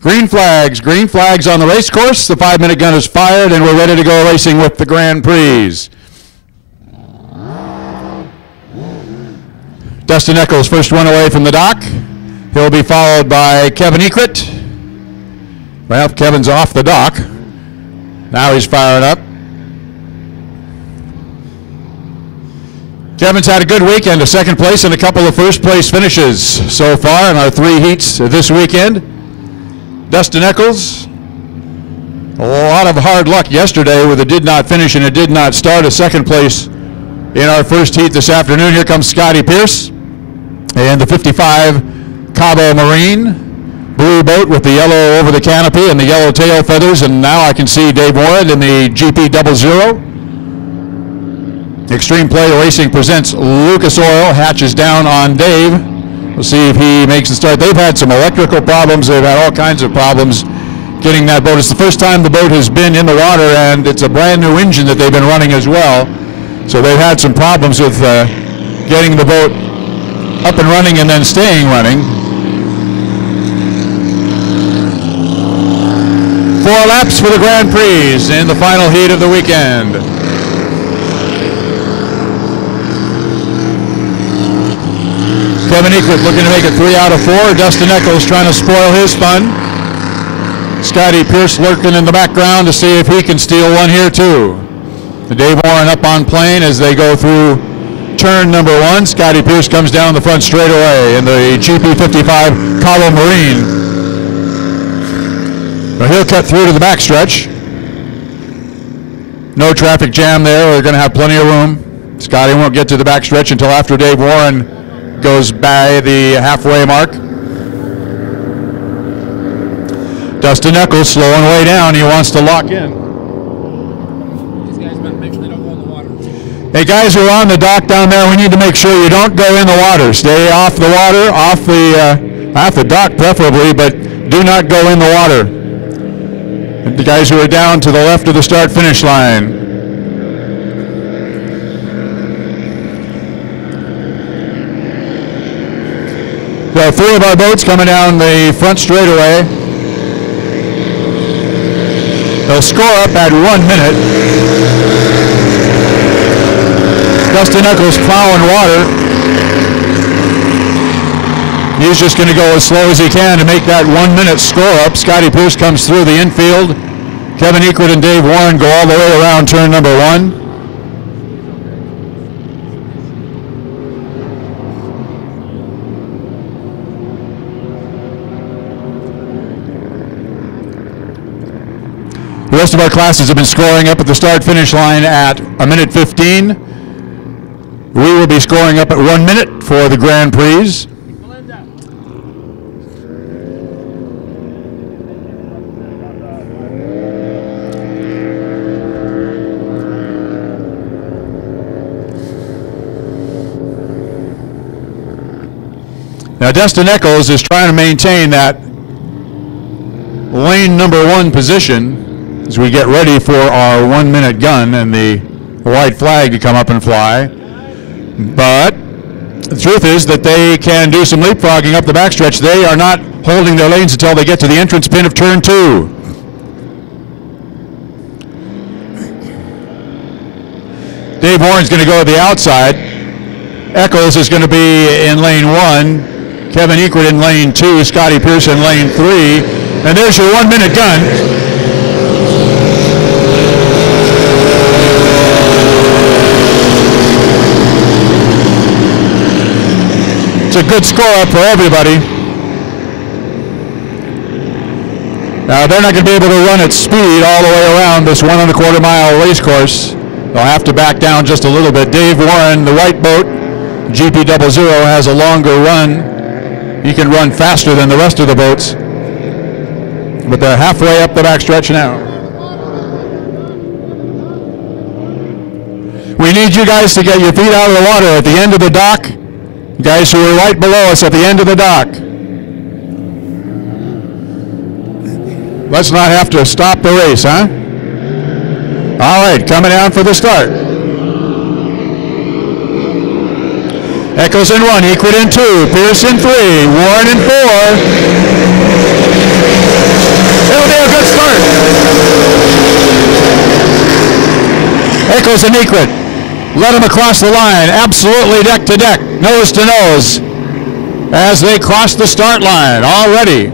Green flags on the race course. The 5-minute gun is fired, and we're ready to go racing with the Grand Prix. Dustin Eccles, first one away from the dock. He'll be followed by Kevin Ekrit. Well, Kevin's off the dock. Now he's firing up. Kevin's had a good weekend, a second place and a couple of first place finishes so far in our 3 heats this weekend. Dustin Eccles, a lot of hard luck yesterday with a did not finish and a did not start. A second place in our first heat this afternoon. Here comes Scotty Pierce and the 55 Cabo Marine. Blue boat with the yellow over the canopy and the yellow tail feathers, and now I can see Dave Warren in the GP 00. Extreme Play Racing presents Lucas Oil, hatches down on Dave. We'll see if he makes the start. They've had some electrical problems. They've had all kinds of problems getting that boat. It's the first time the boat has been in the water, and it's a brand new engine that they've been running as well. So they've had some problems with getting the boat up and running and then staying running. 4 laps for the Grand Prix in the final heat of the weekend. Kevin Ekrit looking to make it 3 out of 4. Dustin Eccles trying to spoil his fun. Scotty Pierce lurking in the background to see if he can steal one here too. Dave Warren up on plane as they go through turn number 1. Scotty Pierce comes down the front straightaway in the GP55 Cabo Marine. But he'll cut through to the backstretch. No traffic jam there. We're going to have plenty of room. Scotty won't get to the backstretch until after Dave Warren goes by the halfway mark. Dustin Eccles slowing way down. He wants to lock in. These guys better make sure they don't go in the water. Hey guys who are on the dock down there, we need to make sure you don't go in the water. Stay off the water, off the dock preferably, but do not go in the water. And the guys who are down to the left of the start-finish line. So 3 of our boats coming down the front straightaway. They'll score up at 1 minute. Dustin Eccles plowing water. He's just going to go as slow as he can to make that 1 minute score up. Scotty Pierce comes through the infield. Kevin Ekrit and Dave Warren go all the way around turn number 1. The rest of our classes have been scoring up at the start-finish line at 1:15. We will be scoring up at 1 minute for the Grand Prix. Now Dustin Eccles is trying to maintain that lane number 1 position as we get ready for our 1 minute gun and the white flag to come up and fly. But the truth is that they can do some leapfrogging up the backstretch. They are not holding their lanes until they get to the entrance pin of turn 2. Dave Warren's going to go to the outside. Eccles is going to be in lane 1. Kevin Ekrit in lane 2. Scotty Pierce in lane 3. And there's your 1 minute gun. It's a good score up for everybody. Now they're not going to be able to run at speed all the way around this 1 1/4 mile race course. They'll have to back down just a little bit. Dave Warren, the white boat, GP 00, has a longer run. He can run faster than the rest of the boats. But they're halfway up the backstretch now. We need you guys to get your feet out of the water at the end of the dock. Guys who are right below us at the end of the dock. Let's not have to stop the race, huh? All right, coming down for the start. Eccles in 1, Ekrit in 2, Pierce in 3, Warren in 4. Eccles and Egret led him across the line, absolutely deck to deck, nose to nose, as they cross the start line already.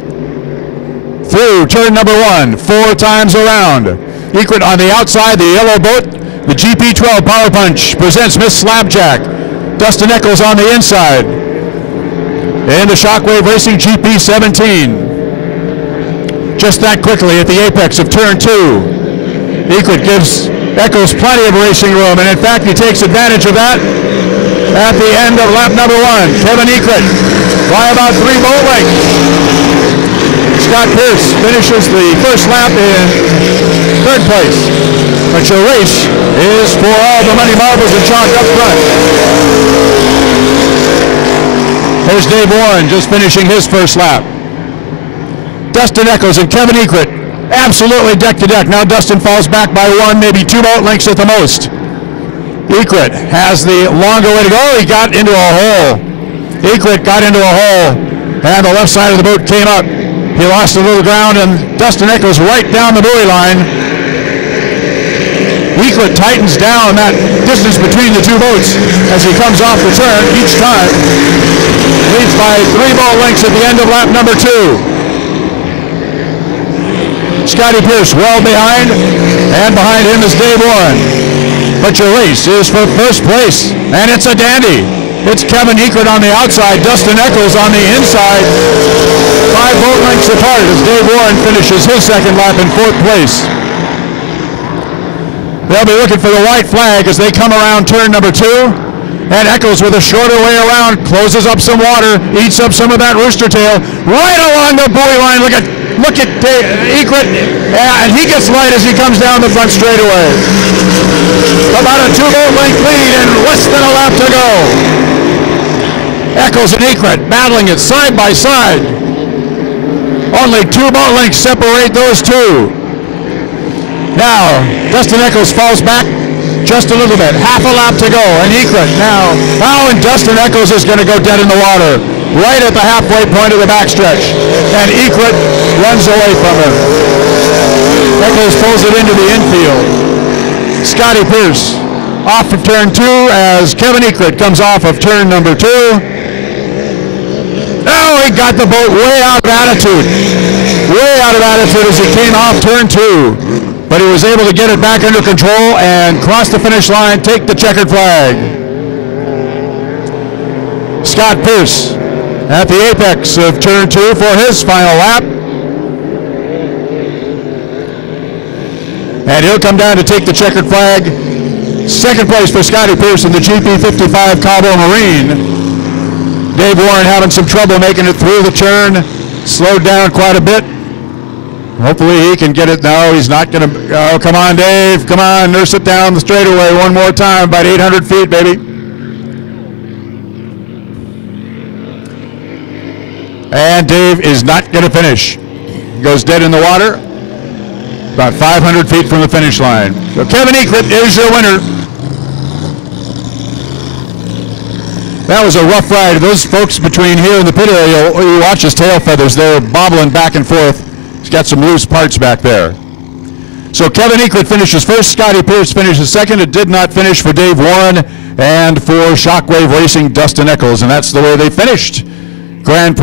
Through turn number 1, 4 times around. Egret on the outside, the yellow boat, the GP12 Power Punch presents Miss Slapjack. Dustin Eccles on the inside. And the Shockwave Racing GP17. Just that quickly at the apex of turn 2. Egret gives Eccles plenty of racing room, and in fact he takes advantage of that at the end of lap number 1. Kevin Egret by about 3 boat lengths. Scott Pierce finishes the first lap in 3rd place. But your race is for all the money, marbles, and chalk up front. There's Dave Warren just finishing his first lap. Dustin Eccles and Kevin Egret absolutely deck to deck. Now Dustin falls back by 1, maybe 2 boat lengths at the most. Egret has the longer way to go. He got into a hole. Egret got into a hole, and the left side of the boat came up. He lost a little ground, and Dustin Eccles right down the buoy line. Egret tightens down that distance between the 2 boats as he comes off the turn each time. Leads by 3 boat lengths at the end of lap number 2. Scotty Pierce well behind, and behind him is Dave Warren. But your race is for first place, and it's a dandy. It's Kevin Egret on the outside, Dustin Eccles on the inside. 5 boat lengths apart as Dave Warren finishes his second lap in 4th place. They'll be looking for the white flag as they come around turn number 2. And Eccles with a shorter way around closes up some water, eats up some of that rooster tail right along the buoy line. Look at Egret, and he gets light as he comes down the front straightaway. About a 2 boat length lead and less than a lap to go. Eccles and Egret battling it side by side. Only 2 boat lengths separate those 2. Now, Dustin Eccles falls back just a little bit. Half a lap to go, and Egret now, and Dustin Eccles is going to go dead in the water, right at the halfway point of the backstretch. And Egret runs away from him. Eccles pulls it into the infield. Scotty Pierce off of turn 2 as Kevin Egret comes off of turn number 2. Oh, he got the boat way out of attitude. Way out of attitude as he came off turn 2. But he was able to get it back under control and cross the finish line, take the checkered flag. Scott Pierce at the apex of turn 2 for his final lap. And he'll come down to take the checkered flag. 2nd place for Scotty Pierce in the GP55 Cabo Marine. Dave Warren having some trouble making it through the turn. Slowed down quite a bit. Hopefully he can get it. No, he's not going to. Oh, come on, Dave. Come on, nurse it down the straightaway one more time. About 800 feet, baby. And Dave is not going to finish. Goes dead in the water. About 500 feet from the finish line. So Kevin Egret is your winner. That was a rough ride. Those folks between here and the pit area, you watch his tail feathers. They're bobbling back and forth. He's got some loose parts back there. So Kevin Egret finishes first. Scotty Pierce finishes second. It did not finish for Dave Warren and for Shockwave Racing, Dustin Eccles. And that's the way they finished Grand Prix.